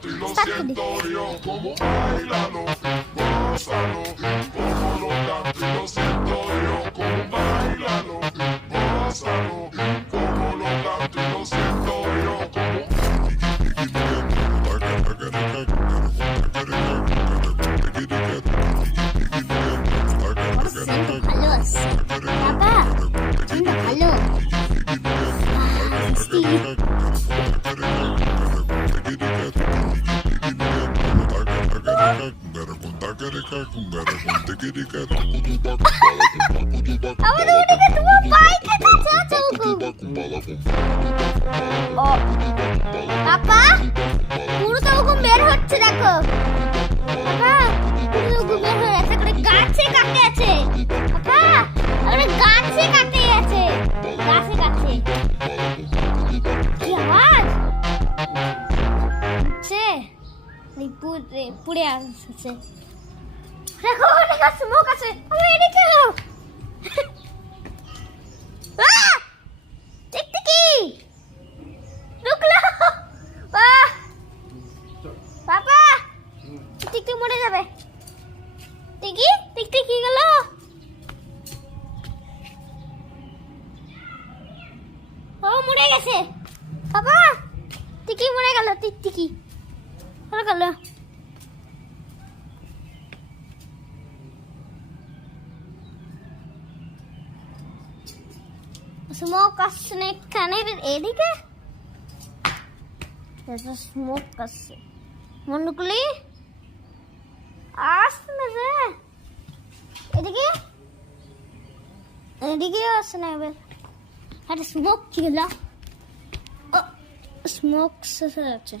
canto y lo siento yo. Como bailalo, gózalo, como lo canto y lo siento yo. Como bailalo, gózalo, como lo canto y lo siento yo. পাপা পুরো তো ওরকম বের হচ্ছে দেখো পাপা পুরো ওরকম বের হয়ে আছে করে গাছে কাটে আছে পাপা আরে গাছে কাটে আছে গাছে কাটে কি আওয়াজ হচ্ছে এই পুড়ে আসছে দেখো অনেক স্মোক আছে আমি এদিকে টিকটিকি রুকলো পাপা টিকটিকি মরে যাবে টিকটিকি গেল ও মরে গেছে পাপা টিকটিকি মরে গেল টিকটিকি মরে গেল স্মোক আসছে না এখানে এদিকে স্মোক আসছে মনুকুলি আসছে না রে এদিকে এদিকে আসছে না এবার আরে স্মোক কি গেল স্মোক শেষ হয়ে যাচ্ছে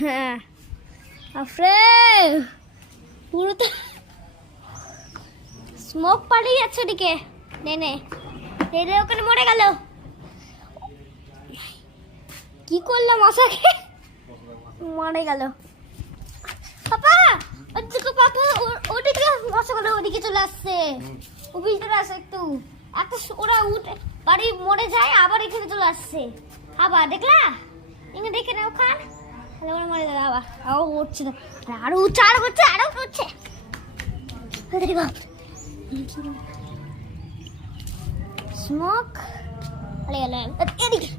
হ্যাঁ আফরে পুরো তো স্মোক পালিয়ে যাচ্ছে ওদিকে নে ওখানে মরে গেল কি করলাম মশাকে মরে গেল পাপা ওদিকে পাপা ওদিকে মশাগুলো ওদিকে চলে আসছে ও ভিতরে আসে একটু ওরা উঠে বাড়ি মরে যায় আবার এখানে চলে আসছে আবার দেখলা ইংরেজি দেখে নাও খান তাহলে ওরা মরে যাবে আবার উঠছে না আরো উঠছে আরো উঠছে স্মোক এদিকে